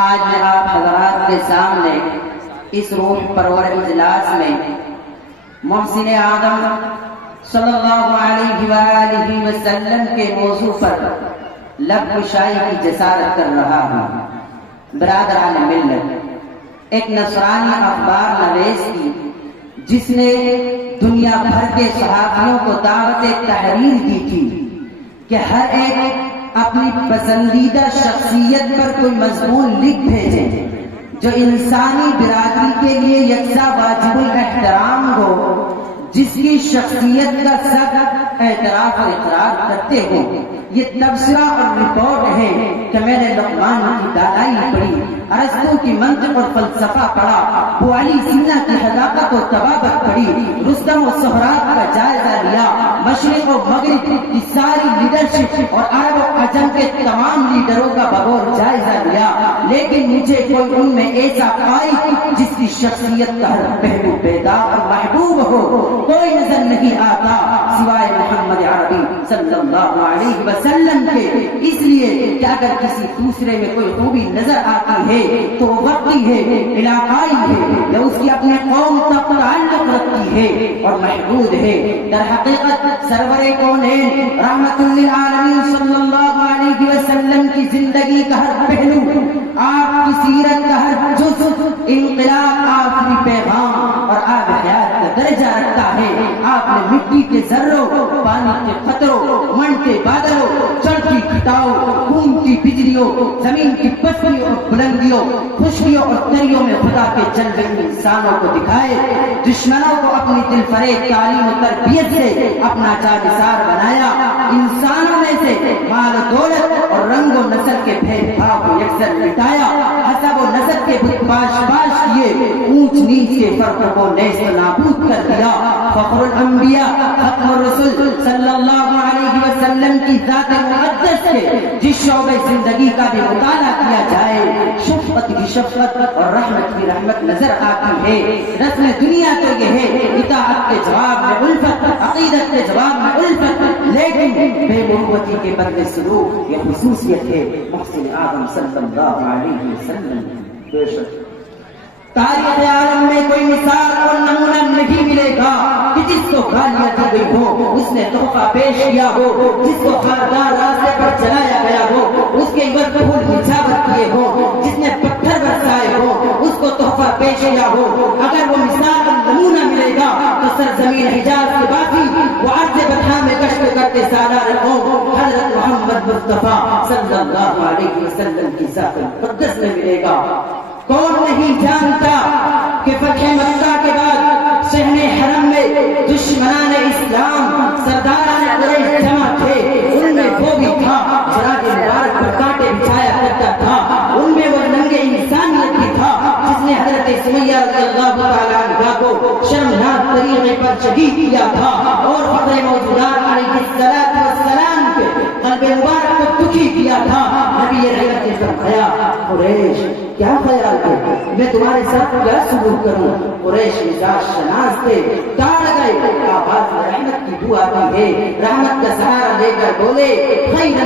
آج میں آپ حضرات کے سامنے اس روح پرور اجلاس میں محسن آدم صلی اللہ علیہ وآلہ وسلم کے موضوع پر لب کشائی کی جسارت کر رہا ہوں۔ برادران ملت، ایک نصرانی اخبار نویس کی جس نے دنیا بھر کے صحافیوں کو دعوت تحریر دی تھی کہ ہر ایک اپنی پسندیدہ شخصیت پر کوئی مضمون لکھ بھیجیں جو انسانی برادری کے لیے یکساں واجب الاحترام ہو، جس کی شخصیت کا سخت اعتراف اور اقرار کرتے ہو۔ یہ تبصرہ اور رپورٹ ہے کہ میں نے لقمان کی دانائی پڑھی، ارسطو کی منطق اور فلسفہ پڑھا، ابو علی سینا کی حداقت اور طبابت پڑھی، رستم و سہراب کا جائزہ لیا، مشرق و مغرب کی ساری لیڈرشپ اور عرب و عجم کے تمام لیڈروں کا بغور جائزہ لیا، لیکن مجھے کوئی ان میں ایسا قائد جس کی شخصیت کا ہر پہلو بیدار اور محبوب ہو کوئی نظر نہیں آتا سوائے محمد عربی صلی اللہ علیہ وسلم کے۔ اس لیے کہ اگر کسی دوسرے میں کوئی خوبی نظر آتی ہے تو وہ وقتی ہے، علاقائی ہے، یا اس کی اپنے قوم تک تعلق رکھتی ہے اور محدود ہے۔ در حقیقت سرور کونین رحمت للعالمین صلی اللہ علیہ وسلم کی زندگی کا ہر پہلو، آپ کی سیرت کا ہر جز انقلاب، آخری پیغام اور آب حیات کا درجہ رکھتا ہے۔ آپ نے مٹی کے ذروں، پانی کے قطروں، من کے بادلوں، چڑھتی کھٹاؤں، خون کی بجلیوں، زمین کی پستیوں اور بلندیوں، خوشیوں اور تریوں میں خدا کے جلوے انسانوں کو دکھائے، دشمنوں کو اپنی دل فریب تعلیم و تربیت سے اپنا جانثار بنایا، انسانوں میں سے مال و دولت اور رنگ و نسل کے بھید بھاؤ کو یکسر مٹایا، حسب و نسب کے بت باش کیے، اونچ نیچ کے فرق کو نیست و نابود کر دیا۔ فخر الانبیاء ختم الرسل صلی اللہ علیہ وسلم کی ذات مقدس کے جس شعبے زندگی کا بھی مطالعہ کیا جائے، شفقت کی شفقت اور رحمت کی رحمت نظر آتی ہے۔ رسم دنیا تو یہ ہے اطاعت کے جواب میں الفت، عقیدت کے جواب میں الفت، لیکن بے مروتی کے بدلے سلوک یہ خصوصیت ہے محسن آدم صلی اللہ علیہ وسلم۔ بے شک تاریخ عالم میں کوئی مثال اور نمونہ نہیں ملے گا کہ جس کو گالیاں دی گئی ہو اس نے تحفہ پیش کیا ہو، جس کو خاردار راستے پر چلایا گیا ہو اس کے عوض پھول نچھاور کیے ہو، جس نے پتھر برسائے ہو اس کو تحفہ پیش کیا ہو۔ اگر وہ مثال اور نمونہ ملے گا تو سرزمین حجاز کے باقی وہ عرض بطحا میں کشف کرتے سالار قوم حضرت محمد مصطفیٰ صلی اللہ علیہ وسلم کی ذات مقدس میں ملے گا۔ کون نہیں جانتا کہ فتح مکہ کے بعد صحن حرم میں دشمنان اسلام سرداران قریش جمع تھے، ان میں وہ بھی تھا سراج مبارک پر کانٹے بچھایا کرتا تھا، ان میں وہ ننگ انسانیت بھی تھا جس نے حضرت سمیہ رضی اللہ تعالیٰ عنہا کو شرمناک طریقے پر شہید کیا تھا، اور فخر موجودات علیہ السلام کے قلب مبارک کو دکھی کیا تھا۔ نبی رحمت نے فرمایا قریش کیا خیال ہے میں تمہارے ساتھ کیا سلوک کروں؟ قریش مزاج شناس تھے، ٹاڑ گئے، آواز رحمت کی بو آتی ہے، رحمت کا سہارا لے کر بولے خیر